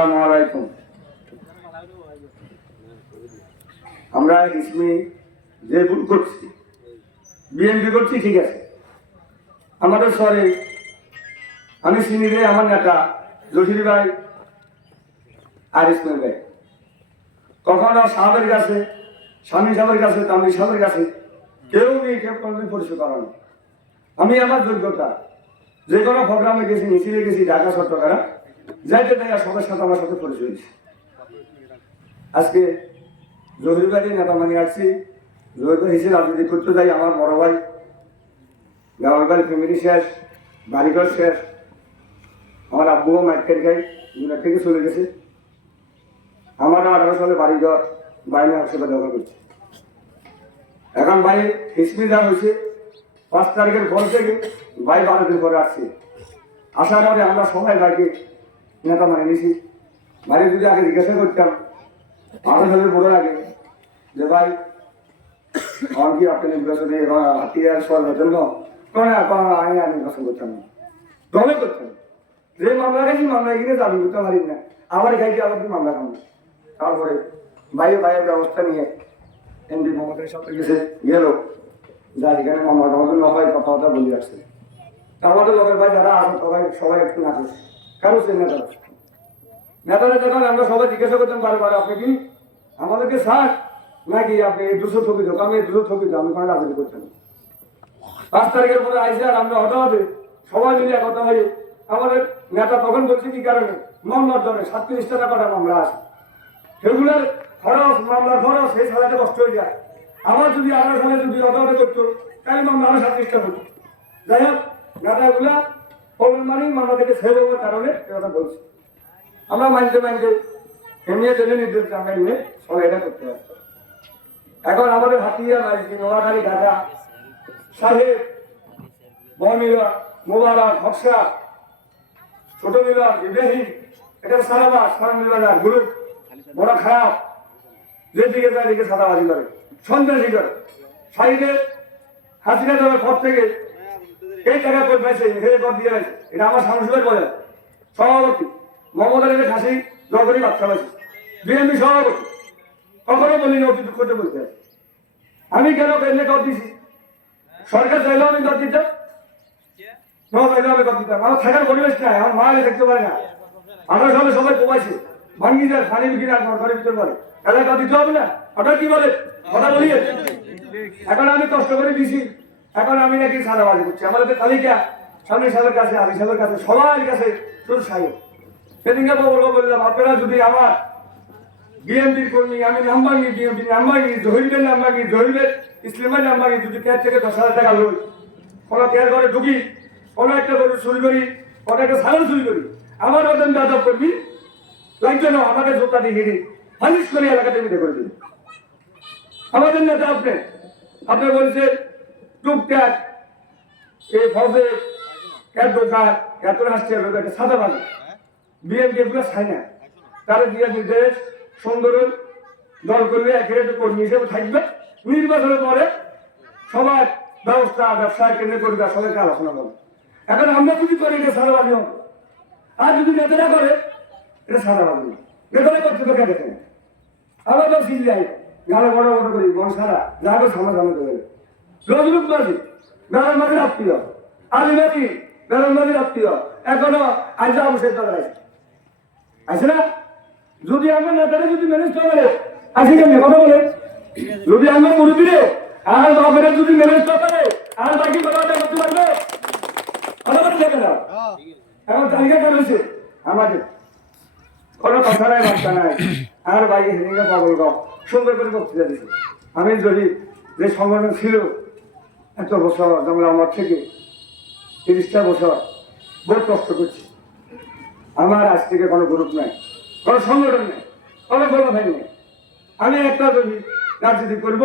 আসসালামু আমরা ইসমি, যে ভুল করছি, বিএনপি করছি, ঠিক আছে। আমাদের শহরে আমি চিনি রে, আমার নেতা জহির ভাই আর ইসমাইল ভাই। কখনো সাহেবের কাছে, স্বামী সাহেবের কাছে তামিল সাহেবের কাছে কেউ নেই, কেউ কোনোদিন পরিচয় করানো আমি আমার যোগ্যতা, যে কোনো প্রোগ্রামে গেছি, মিছিলে গেছি, ঢাকা, চট্টগ্রাম তাই আর সবার সাথে আমার সাথে পরিচয় হয়েছে। আজকে জহির ভাই নেতা মানে আসছি। জহির ভাই হিসেবে রাজনীতি করতে যাই, আমার বড় ভাই গাওয়ার বাড়ি ফ্যামিলি শেষ, বাড়িঘর শেষ, আমার আব্বুও মাইকের খাই দুনিয়া থেকে চলে গেছে। আমার আঠারো সালে বাড়িঘর বাইরে একসাথে ব্যবহার করছে। এখন ভাই হিসমি দেওয়া হয়েছে, পাঁচ তারিখের পর থেকে ভাই বারো দিন পরে আসছে। আসার পরে আমরা সবাই ভাইকে নেতা মানে নিয়েছি ভাই যদি আগে জিজ্ঞাসা করতাম আঠারো সালের বড় আগে যে, ভাই, আমার কি আপনি নির্বাচনে হাতিয়ার সরকার জন্য কোনো আমি আমি নির্বাচন করতাম না। করতাম। যে মামলা খাইছি মামলা এগিয়ে যাবি করতে পারি না। আবার খাইছি, আবার কি মামলা তারপরে বাইরে বাইরের ব্যবস্থা নিয়ে এমপি মমতার সাথে গেছে, গেল। যা এখানে মামলা না হয় কথাবার্তা বলে আসছে আমাদের লোকের ভাই যারা আছে, সবাই সবাই একটু না কেন সে নেতা নেতারা যখন আমরা সবাই জিজ্ঞাসা করতাম বারবার আপনি কি আমাদেরকে সার নাকি আপনি দুশো ছবি দোকান আমি দুশো ছবি দাও আমি কোনো রাজনীতি করতাম পাঁচ তারিখের পরে আইসে আর আমরা হবে সবাই মিলে একতা হয়ে আমাদের নেতা তখন বলছে, কি কারণে? মামলার দরে সাতত্রিশটা টাকাটা মামলা আছে? সেগুলোর খরচ, মামলার খরচ, সেই সালাতে কষ্ট হয়ে যায়। আমার যদি আঠারো সালে যদি অদালতে করতো, তাহলে মামলা আরও সাতত্রিশটা হতো। যাই হোক, নেতাগুলা অভিমানী মামলা থেকে হওয়ার কারণে এ কথা বলছি। আমরা মানতে মানতে এমনি জেনে নির্দেশ আমরা নিয়ে সবাই এটা করতে পারতাম এখন আমাদের হাতিয়া লাগছে নোয়াখালী ঢাকা, সাহেব বহমিলা মোবারক, হকসা ছোট মিলন ইব্রাহিম, এটা সারাবা সারা গ্রুপ বড় খারাপ, যে দিকে যায় দিকে সাদাবাজি করে, সন্ত্রাসী করে। সাইডে হাসিনা দেওয়ার পর থেকে এই টাকা করে পাইছে হে কর দিয়ে এটা আমার সাংসদের বলে। সভাপতি মমতা রেখে খাসি জগরি বাচ্চা পাইছে বিএনপি সভাপতি, কখনো বলিনি অতিথি করতে বলতে আমি কেন কেন্দ্রে কর দিছি? সরকার চাইলেও আমি কর দিতাম না চাইলেও আমি কর দিতাম। আমার থাকার পরিবেশ নাই, আমার মা দেখতে পারে না। আঠারো সালে সবাই কমাইছে ভাঙ্গি যায়, পানি বিক্রি আর ঘরের ভিতরে করে এলাকা দিতে হবে না? ওটা কি বলে কথা বলিয়ে। এখন আমি কষ্ট করে দিছি, এখন আমি নাকি সাদাবাজি করছি। আমাদের তালিকা সামনে সাহেবের কাছে আলি সাহেবের কাছে, সবার কাছে, শুধু সাহেব। সেদিনকে বলব, বললাম, আপনারা যদি আমার বিএনপির কর্মী, আমি নাম্বার নিই জহিরবের নাম্বার নিই জহিরবের ইসলামের নাম্বার নিই যদি ক্যাশ থেকে দশ হাজার টাকা লই, কোনো ক্যাশ ঘরে ঢুকি, কোনো একটা গরু চুরি করি, কোনো একটা ছাগল চুরি করি, আমার ওজন যাদব কর্মী লাগছে না আমাকে জোতা দিয়ে দিন ফালিশ করে এলাকাতে মিটে করে দিন আমাদের নেতা আপনি আপনি বলছেন, টুকটাক, এই ফসে এত কাজ এত রাষ্ট্রীয় লোক সাদা বাজে বিএনপি এগুলো চাই না। তারা দিয়ে নির্দেশ সুন্দর দল করলে একেবারে কর্মী হিসেবে থাকবে। নির্বাচনের পরে সবার ব্যবস্থা, ব্যবসা কেন্দ্র করবে সবাইকে আলোচনা করবে। এখন আমরা যদি করি এটা সাদাবাজি হবে। আর যদি নেতারা করে, এটা হবে। নেতারা করতে তো না আবার তো চিল্লাই গালে বড় বড় করি মন সারা যাবে সামনে সামনে দেবে রজলুক মাঝি মাঝে আত্মীয়। আলিমাজি বেড়ার মাঝে আত্মীয়। এখনও আজ সে তাদের আছে। আছে না যদি আমার নেতারা যদি ম্যানেজ করে আসি কেমনি? কথা বলে। যদি আমার মুরব্বী রে আর বাপেরা যদি ম্যানেজ করে আর বাকি কথা করতে পারবে? কথা বলে দেখে দাও এখন তালিকা কেন হয়েছে? আমাদের কোনো কথা নাই বার্তা নাই। আর ভাই হেদিনকে পাগল গাও সুন্দর করে বক্তৃতা আমি যদি যে সংগঠন ছিল এত বছর যেমন আমার থেকে তিরিশটা বছর বহু কষ্ট করছি। আমার আজ থেকে কোনো গ্রুপ নাই কোনো সংগঠন নেই কোনো সংগঠন নেই। আমি একটা যদি রাজনীতি করব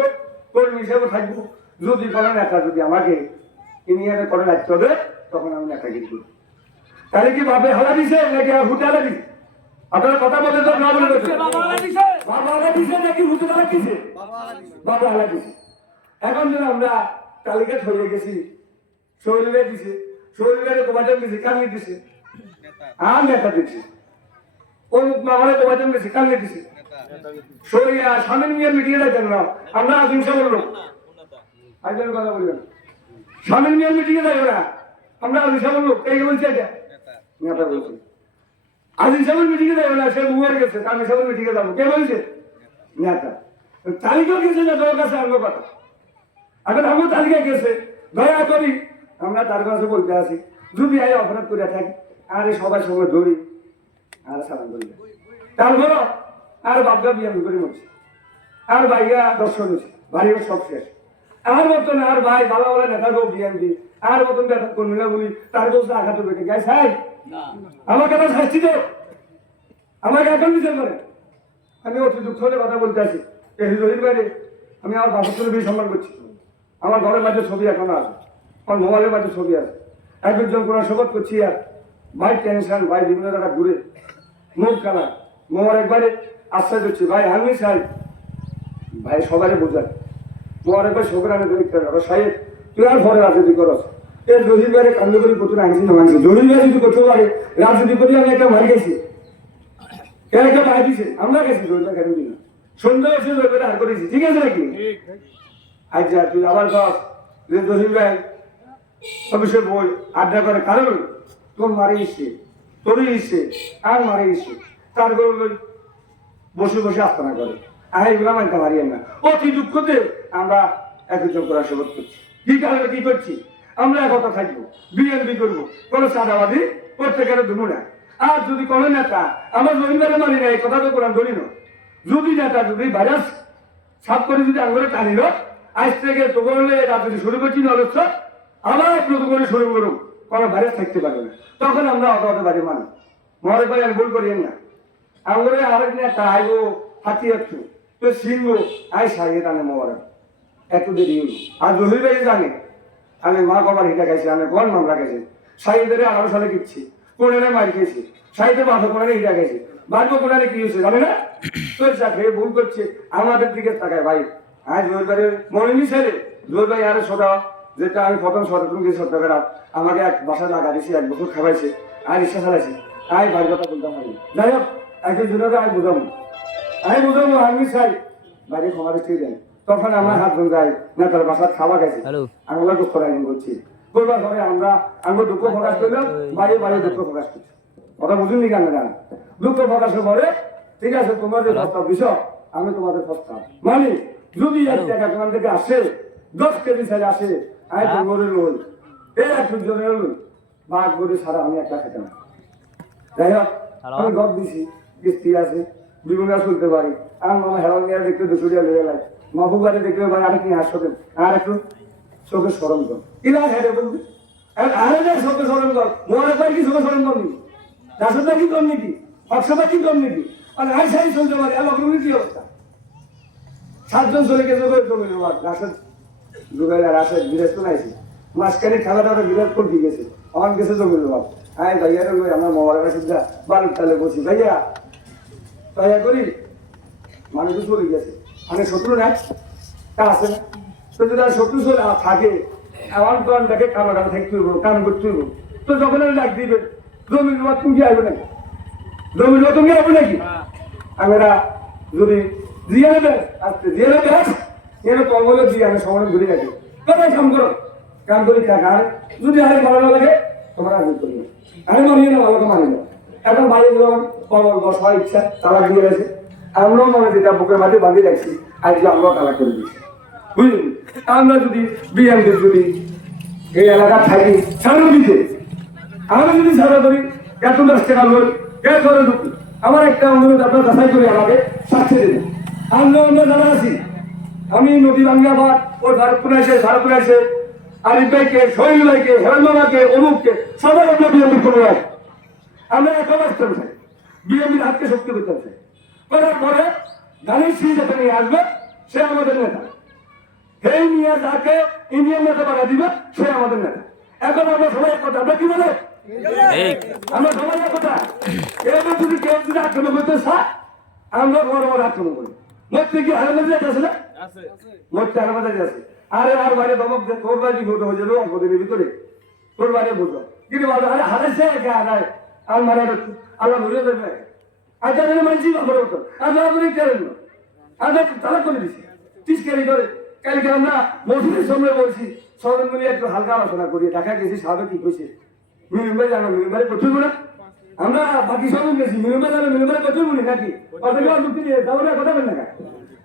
কর্মী হিসেবে থাকব যদি কোনো নেতা যদি আমাকে ইনিয়ারে করে রাখতে হবে তখন আমি নেতাগিরি করব তাহলে কি বাপে হালা দিছে নাকি আর হুটে হালা দিছে? আপনারা কথা বলে তো না বলে। বাবা হালা দিছে। নাকি হুটে হালা দিছে? বাবা হালা দিছে। এখন যেন আমরা তালিকা ধরে গেছি শরীরে দিছে শরীরে কমাটার দিছে কামি দিছে। আমারে গেছি তালিকা গেছে না কাছে? গেছে। দয়া করি, আমরা তার কাছে বলতে আসি। যদি অপরাধ করে থাকি। আরে সবাই সঙ্গে ধরি। আর সালাম করি তারপর আর বাপগা বিয়ে করে মরছি আর ভাইয়া দর্শন হয়েছে। ভাইয়ের সব শেষ। আর মতন আর ভাই ভালো ভালো নেতা গো বিএনপি আর মতন নেতা কর্মী না বলি তার কাছে আঘাত বেটে। গাইছে হাই আমাকে একটা শাস্তি দে আমাকে এখন বিচার করে। আমি অতি দুঃখ হলে কথা বলতে আছি এই রহির বাইরে আমি আমার সঙ্গে বেশি সম্মান করছি। আমার ঘরের মাঝে ছবি এখন আছে। আমার মোবাইলের মাঝে ছবি আছে। এক একজন করে শপথ করছি আর ভাই টেনশন, ভাই বিভিন্ন জায়গা দূরে। মুখ কানা মোবার একবারে আশ্রয় দিচ্ছি। ভাই আমি সাহেব। ভাই সবাই বোঝায়। মোবার একবার আমি দেখতে হবে সাহেব, তুই আর ঘরে রাজনীতি করস। এই রহিবারে কান্দ করি প্রচুর আনছি না মানছি রহিবারে যদি করতে পারে রাজনীতি করি, আমি একটা মারি গেছি। কে একটা মারি দিছে। আমরা গেছি রহিবার কেন দিন সন্ধ্যা এসে রহিবারে আর করেছি। ঠিক আছে নাকি? আচ্ছা তুই আবার কর যে ভাই অফিসে বই আড্ডা করে। কারণ তোর মারে এসছে তোরই এসছে আর মারে এসছে তারপর ওই বসে বসে আস্তানা করে। আর এগুলো মানতে পারি না অতি দুঃখতে আমরা একজন করে শপথ করছি। কি কারণে কি করছি? আমরা একতা থাকব, বিএনপি করব, কোনো চাঁদাবাদী প্রত্যেকের ধুমু না। আর যদি কোনো নেতা, আমার জমিদারে মানি না এই কথা তো কোরআন ধরি না। যদি নেতা যদি ভাইরাস সাপ করে যদি আঙুলে টানিল আজ থেকে তো করলে রাজনীতি শুরু করছি নলক্ষ আবার নতুন করে শুরু করুক কোনো ভাইরাস থাকতে পারবে না। তখন আমরা অত বাড়ি মানি মরে ভাই আমি ভুল করিয়েন না। আঙুলে আরেক নেতা আইবো হাতি একটু। তো সিংহ আই সারিয়ে টানে মোবারক এত দেরি হলো। আর জহির ভাই জানে। আমি মা বাবার হিটা খাইছি আমি কোন মামলা খাইছি? সাইদের আঠারো সালে কিচ্ছি কোনে মার খেয়েছি। সাইতে বাসা কোনে হিটা খাইছি। বাড়বো কোনে কি হয়েছে জানে না? তো চাকরি ভুল করছে। আমাদের দিকে তাকায় ভাই। আজ জোর ভাই মনে নি ছেলে। জোর ভাই আরে সোটা যেটা আমি প্রথম সচেতন দিয়ে সত্য করা আমাকে এক বাসা লাগা দিয়েছি এক বছর খাওয়াইছে আর রিক্সা চালাইছি। আমি বাড়ির কথা বলতে পারি যাই হোক একজন জনের আমি বুঝাবো। আমি বুঝাবো আমি চাই বাড়ি ক্ষমা ঠিক দেন। তখন আমরা হাত ধরে যাই নেতার বাসার খাওয়া গেছে। আমি আমরা দুঃখ রাখি করছি। করবার পরে আমরা আমরা দুঃখ প্রকাশ করলাম বাড়ি বাড়ি দুঃখ প্রকাশ করছি। কথা বুঝুন কেন না দুঃখ প্রকাশের পরে ঠিক আছে তোমাদের প্রস্তাব বিষয় আমি তোমাদের প্রস্তাব। মানে যদি এক টাকা তোমার থেকে আসে দশ কেজি ছেলে আসে আমি তো গরু লই এই এক জনের লই বাঘ গরু ছাড়া আমি একটা খেতাম না। যাই হোক আমি ঘর দিছি কিস্তি আছে বিভিন্ন চলতে পারি। আমার মামা হেরাল নিয়ে দেখতে দুপুরিয়া লেগে লাগে মাহবুব বাড়ি দেখতে পারি আরেক নিয়ে আসতে আর একটু চোখে সরম কর। ইলা হেরে বলবি আর আরে না চোখে সরম কর। মোয়ারে পাই কি চোখে সরম কর নি? দাসতা কি কম নাকি অক্ষতা কি কম নাকি আর আই সাই চলতে পারি আর অগ্রগতি কি অবস্থা? সাতজন চলে গেছে ওই জমি জমা রাশেদ দুগাই বিরাজ নাইছে মাঝখানে খেলাটা ওরা বিরাট করে গেছে আমার গেছে জমি জমা আয় ভাইয়া লই আমার মোবাইল কাছে যা। বালুর তালে বসি। ভাইয়া দয়া করি মানুষ চলে গেছে। মানে শত্রু নাই। তা আছে না। তো যদি আর শত্রু চলে থাকে আমার তো দেখে কামড়া থাকতে কাম করতে হইব তো যখন আমি ডাক দিবে জমি জমা তুমি কি আসবে নাকি? জমি জমা তুমি আসবে নাকি? আমরা যদি দিয়ে নেবে আজকে দিয়ে নেবে এর কমলে দিয়ে আমি সময় ঘুরে রাখি কোথায় কাম করো, কাম করি টাকা যদি আরে ভালো লাগে, তোমরা আগে করি আমি মানিয়ে না ভালো মানি না এখন বাইরে যখন কমল বসার ইচ্ছা তালা দিয়ে গেছে। আমরাও মনে যেটা বুকের মাঝে বাঁধিয়ে রাখছি, আজকে আমরাও তালা করে দিচ্ছি বুঝলি? আমরা যদি বিএমপি যদি এই এলাকা থাকি, সারা দিতে। আমরা যদি সারা করি, এত দশ টাকা লোক ঢুকি আমার একটা অনুরোধ আপনার যাচাই করে আমাকে সাক্ষী দিন আমরা আমরা জানা আছি আমি নদী বাংলাবাদ ওই ভারতপুর আছে ভারতপুর আছে আরিফ ভাইকে শহীদ ভাইকে হেমন্ত অমুককে সবাই আমরা বিএমপি করে আমরা একটা বাস্তব চাই বিএমপির হাতকে শক্তি করতে চাই করার পরে গানের সিং যাতে নিয়ে আসবে সে আমাদের নেতা। এই নিয়ে যাকে ইন্ডিয়ান নেতা বানা দিবে সে আমাদের নেতা। এখন আমরা সবাই কথা আমরা কি বলে আমরা সবাই কথা। এবার যদি কেউ যদি আক্রমণ করতে চায় আমরা বড় বড় আক্রমণ করি মরতে কি হারে মধ্যে আছে না? মরতে হারে মধ্যে আছে। আরে আর বাইরে যে তোর বাড়ি ভোট হয়ে যাবে অঙ্কদের ভিতরে। তোর বাইরে ভোট কিন্তু বলো আরে হারাইছে কে হারায় আর মারা আল্লাহ ভুলে দেবে। আজ আমি মানছি বাবার মতো আজ আপনি করেন না। আজ তারা করে দিছি। তিস ক্যারি করে কালকে আমরা মসজিদের সামনে বলছি সবাই মিলে একটু হালকা আলোচনা করি। দেখা গেছি সাহেব কি কইছে? মিলিম ভাই জানো মিলিম ভাই বলে আমরা বাকি সবাই গেছি মিলিম ভাই জানো মিলিম বলি নাকি? কথা যাব কথা বলেন না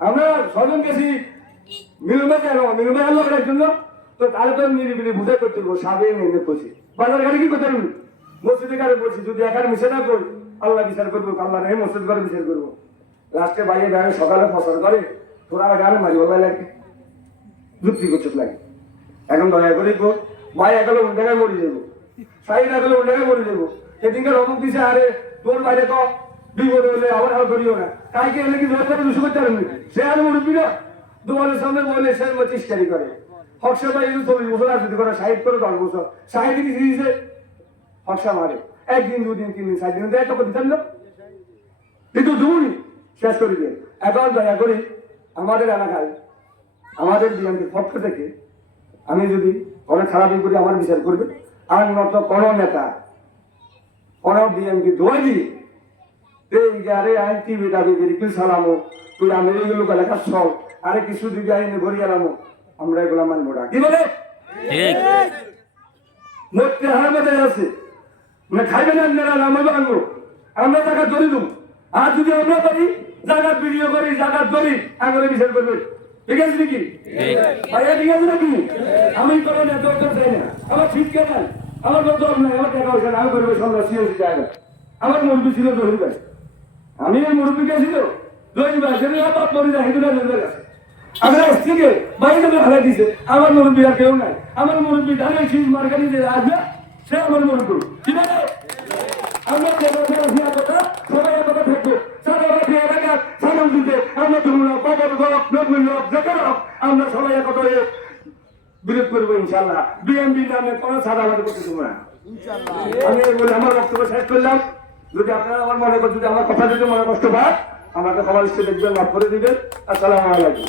আমরা ছজন গেছি মিলিম জানো মিলিম আলো করার জন্য? তো তাহলে তো নিরিবিলি বুঝে করতে গো সাবে মেনে কইছি বাজার গাড়ি কি করতে পারবি মসজিদে গাড়ি বলছি যদি একার মিশে না করি, আল্লাহ বিচার করব আল্লাহ নেই মসজিদ করে বিচার করব। লাস্টে বাইরে বাইরে সকালে ফসল করে, তোরা গানে মারি বলা লাগে। যুক্তি করতে লাগে। এখন দয়া করে ভাই একালে উল্টাকে মরি যাব। সাইড একালে উল্টাকে মরি যাব। সেদিনকে রমক দিছে আরে, তোর বাইরে তো বিপদ হলে আবার হাল করিও না। কাইকে এলে কি দয়া করে দুশো করতে পারবি? সে আর মুরব্বী না। দুবারের সামনে বলে, সে পঁচিশ ক্যারি করে। হকসা ভাই চল্লিশ বছর করে ষাট করে দশ বছর। কি দিয়েছে হকসা মারে একদিন, দুদিন, তিন দিন, চার দিন দেয় তখন না? কিন্তু দুনি শেষ করে দিয়ে এখন দয়া করে আমাদের এলাকায়, আমাদের বিএনপির পক্ষ থেকে আমি যদি অনেক খারাপই করি, আমার বিচার করবে। আর নত কোনো নেতা কোন বিএনপি দিই এই যারে আইন টিভি দাবি বিরিকুল সালামো তুই আমি এগুলো এলাকা সব। আরে কিছু দিবি আইনে ভরি গেলামো আমরা এগুলো মানবো না। কি বলে? ঠিক। মরতে হারামে আছে। মানে খাইবে না আপনারা নামে ভাঙবো। আমরা টাকা ধরি দেবো। আর যদি আমরা পারি জায়গা ভিডিও করি জায়গা ধরি আগে বিচার করবে। ঠিক আছে নাকি? ভাইয়া ঠিক আছে নাকি? আমি কোনো নেটওয়ার্ক চাই না। আমার ঠিক কেন আমার কত নাই আমার টাকা পয়সা না করবে সন্ধ্যা সিওসি জায়গা আমার মুরব্বী ছিল জহির ভাই। আমি এই মুরব্বী কে ছিল জহির ভাই বাপ মরি না আমরা থেকে বাইরে দিছে। আমার মুরব্বী আর কেউ নাই। আমার মুরব্বী ধানের শীষ মার্কারি যে আসবে সে আমার মুরব্বী। ঠিক আছে? আমরা কথা সবাই কথা থাকব। আমরা সবাই একতা হয়ে বিরোধ করব ইনশাল্লাহ। বিএনপি নামে কোনো আমাদের করতে না। আমি বলে আমার বক্তব্য শেষ করলাম। যদি আপনারা আমার মনে যদি আমার কথা যদি মনে কষ্ট পায় আমাকে সবার ইচ্ছে দেখবেন, মাফ করে দিবেন। আসসালামু আলাইকুম।